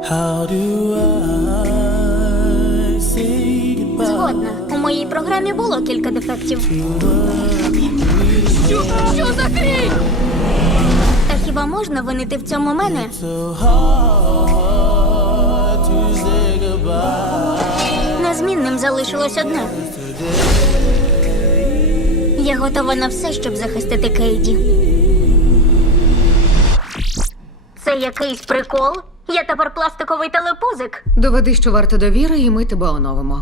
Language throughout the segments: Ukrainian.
How do I say goodbye? Згодна. У моїй програмі було кілька дефектів. Що за хрінь? Та хіба можна винити в цьому мене? So hard to say goodbye. Незмінним залишилось одне. Я готова на все, щоб захистити Кейді. Це якийсь прикол? Я тепер пластиковий телепузик. Доведи, що варто довіри, і ми тебе оновимо.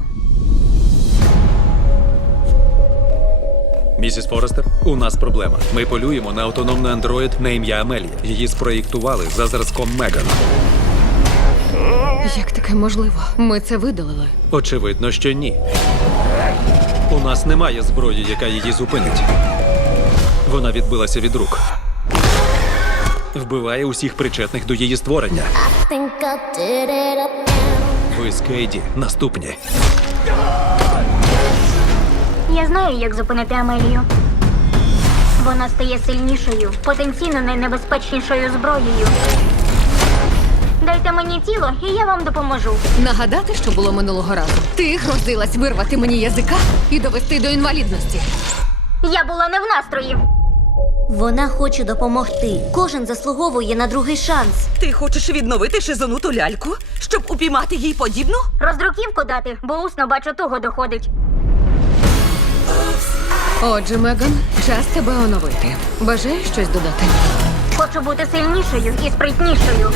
Місіс Форестер, у нас проблема. Ми полюємо на автономний андроїд на ім'я Амелія. Її спроєктували за зразком Меган. Як таке можливо? Ми це видалили. Очевидно, що ні. У нас немає зброї, яка її зупинить. Вона відбилася від рук. Вбиває усіх причетних до її створення. Ви з Кейді наступні. Я знаю, як зупинити Амелію. Вона стає сильнішою, потенційно найнебезпечнішою зброєю. Дайте мені тіло, і я вам допоможу. Нагадати, що було минулого разу. Ти грозилась вирвати мені язика і довести до інвалідності. Я була не в настрої. Вона хоче допомогти. Кожен заслуговує на другий шанс. Ти хочеш відновити шизонуту ляльку, щоб упіймати їй подібну? Роздруківку дати, бо усно, бачу, туго доходить. Отже, Меган, час тебе оновити. Бажаєш щось додати? Хочу бути сильнішою і спритнішою.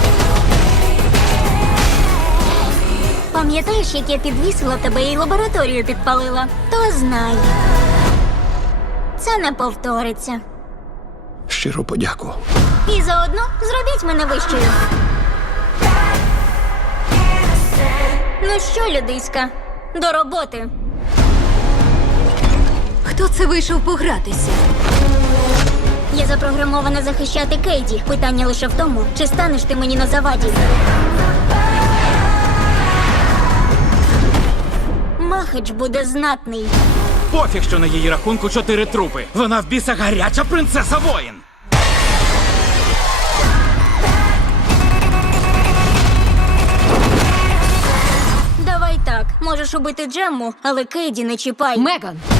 Пам'ятаєш, як я підвісила тебе і лабораторію підпалила? То знай. Це не повториться. Щиро подяку. І заодно зробіть мене вищою. Ну що, людиська, до роботи. Хто це вийшов погратися? Я запрограмована захищати Кейді. Питання лише в тому, чи станеш ти мені на заваді. Махач буде знатний. Пофіг, що на її рахунку 4 трупи. Вона в біса гаряча принцеса воїн. Давай так, можеш убити Джемму, але Кейді не чіпай. Меган!